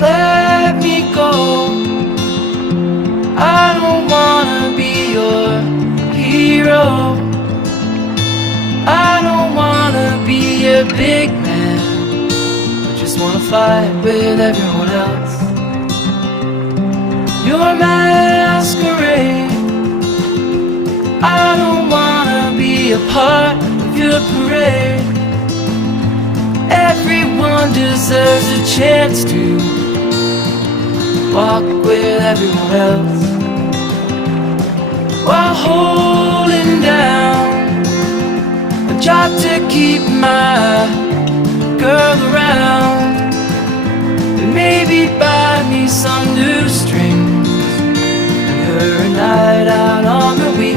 Let me go. I don't wanna be your hero. I don't wanna be a big man. I just wanna fight with everyone else. Your masquerade. I don't wanna be a part of your parade. Everyone deserves a chance to walk with everyone else while holding down a job to keep my girl around, and maybe buy me some new strings and her a night out on the weekend.